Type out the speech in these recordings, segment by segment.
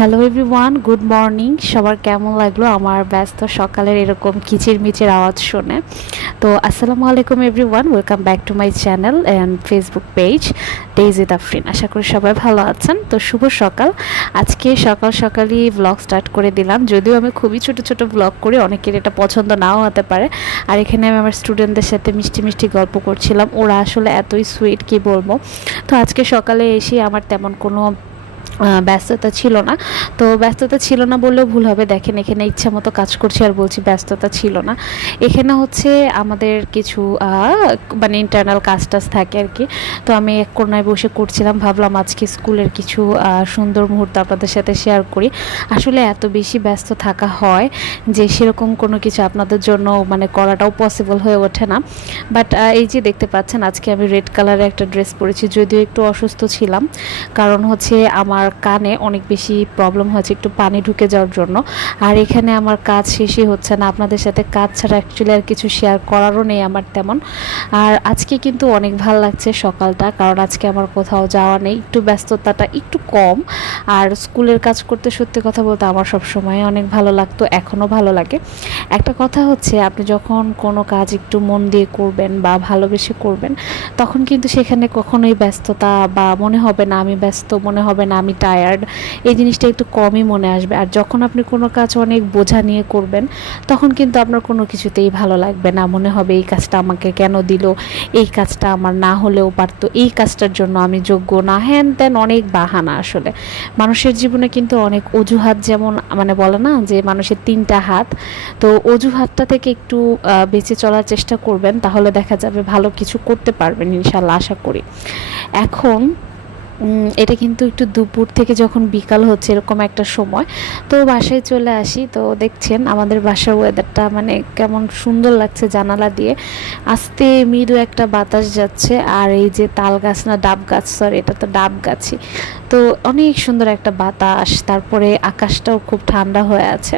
Hello everyone, good morning. সবার কেমন লাগলো আমার ব্যস্ত সকালের এরকম কিচিরমিচির আওয়াজ শুনে? তো আসসালামু আলাইকুম everyone, welcome back to my channel and Facebook page Days with Afrin. আশা করি সবাই ভালো আছেন। তো শুভ সকাল। আজকে সকাল সকালই ব্লগ স্টার্ট করে দিলাম, যদিও আমি খুবই ছোট ছোট ব্লগ করি, অনেকের এটা পছন্দ নাও হতে পারে। আর এখানে আমি আমার স্টুডেন্টদের সাথে মিষ্টি মিষ্টি গল্প করছিলাম, ওরা আসলে এতই সুইট কি বলবো। তো আজকে সকালে এসে আমার তেমন কোনো ব্যস্ততা ছিল না। তো ব্যস্ততা ছিল না বললেও ভুল হবে। দেখেন এখানে ইচ্ছা মতো কাজ করছি আর বলছি ব্যস্ততা ছিল না। এখানে হচ্ছে আমাদের কিছু মানে ইন্টারনাল কাজ টাজ থাকে আর কি। তো আমি এক কোণায় বসে করছিলাম, ভাবলাম আজকে স্কুলের কিছু সুন্দর মুহূর্ত আপনাদের সাথে শেয়ার করি। আসলে এত বেশি ব্যস্ত থাকা হয় যে সেরকম কোনো কিছু আপনাদের জন্য মানে করাটাও পসিবল হয়ে ওঠে না। বাট এই যে দেখতে পাচ্ছেন, আজকে আমি রেড কালারের একটা ড্রেস পরেছি, যদিও একটু অসুস্থ ছিলাম, কারণ হচ্ছে আমার কানে অনেক বেশি প্রবলেম হয়েছে একটু পানি ঢুকে যাওয়ার জন্য। আর এখানে আমার কাজ শেষই হচ্ছে না, আপনাদের সাথে কাজ ছাড়া অ্যাকচুয়ালি আর কিছু শেয়ার করারও নেই আমার তেমন। আর আজকে কিন্তু অনেক ভালো লাগছে সকালটা, কারণ আজকে আমার কোথাও যাওয়া নেই, একটু ব্যস্ততাটা একটু কম। আর স্কুলের কাজ করতে সত্যি কথা বলতে আমার সব সময় অনেক ভালো লাগতো, এখনও ভালো লাগে। একটা কথা হচ্ছে, আপনি যখন কোনো কাজ একটু মন দিয়ে করবেন বা ভালোবেসে করবেন, তখন কিন্তু সেখানে কখনোই ব্যস্ততা বা মনে হবে না আমি ব্যস্ত, মনে হবে না আমি টায়ার্ড, এই জিনিসটা একটু কমই মনে আসবে। আর যখন আপনি কোনো কাজ অনেক বোঝা নিয়ে করবেন, তখন কিন্তু আপনার কোনো কিছুতেই ভালো লাগবে না, মনে হবে এই কাজটা আমাকে কেন দিল, এই কাজটা আমার না হলেও পারতো, এই কাজটার জন্য আমি যোগ্য না, হ্যান ত্যান অনেক বাহানা। আসলে মানুষের জীবনে কিন্তু অনেক অজুহাত, যেমন মানে বলে না যে মানুষের তিনটা হাত, তো অজুহাতটা থেকে একটু বেঁচে চলার চেষ্টা করবেন, তাহলে দেখা যাবে ভালো কিছু করতে পারবেন ইনশাল্লাহ, আশা করি। এখন এটা কিন্তু একটু দুপুর থেকে যখন বিকাল হচ্ছে এরকম একটা সময়, তো বাসায় চলে আসি। তো দেখছেন আমাদের বাসার ওয়েদারটা মানে কেমন সুন্দর লাগছে, জানালা দিয়ে আস্তে মৃদু একটা বাতাস যাচ্ছে। আর এই যে তাল গাছ না ডাব গাছ, সরি এটা তো ডাব গাছই, তো অনেক সুন্দর একটা বাতাস, তারপরে আকাশটাও খুব ঠান্ডা হয়ে আছে।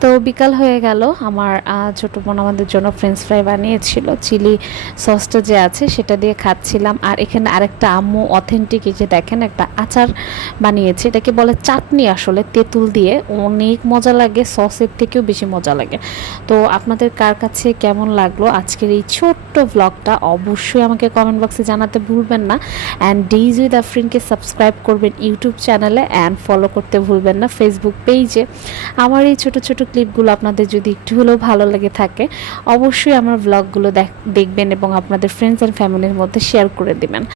তো বিকাল হয়ে গেল, আমার ছোটো বোন আমাদের জন্য ফ্রেঞ্চ ফ্রাই বানিয়েছিল, চিলি সসটা যে আছে সেটা দিয়ে খাচ্ছিলাম। আর এখানে আরেকটা আম্মু অথেন্টিক, এই যে দেখেন একটা আচার বানিয়েছে, এটাকে বলে চাটনি, আসলে তেঁতুল দিয়ে, অনেক মজা লাগে, সসের থেকেও বেশি মজা লাগে। তো আপনাদের কার কাছে কেমন লাগলো আজকের এই ছোট্ট ব্লগটা অবশ্যই আমাকে কমেন্ট বক্সে জানাতে ভুলবেন না। অ্যান্ড ডেইজ উইথ আফরিনকে সাবস্ক্রাইব করবেন ইউটিউব চ্যানেলে, অ্যান্ড ফলো করতে ভুলবেন না ফেসবুক পেজে। আমার এই ছোট ছোট ক্লিপগুলো আপনাদের যদি একটু হলেও ভালো লেগে থাকে, অবশ্যই আমার ব্লগগুলো দেখবেন এবং আপনাদের ফ্রেন্ডস অ্যান্ড ফ্যামিলির মধ্যে শেয়ার করে দিবেন।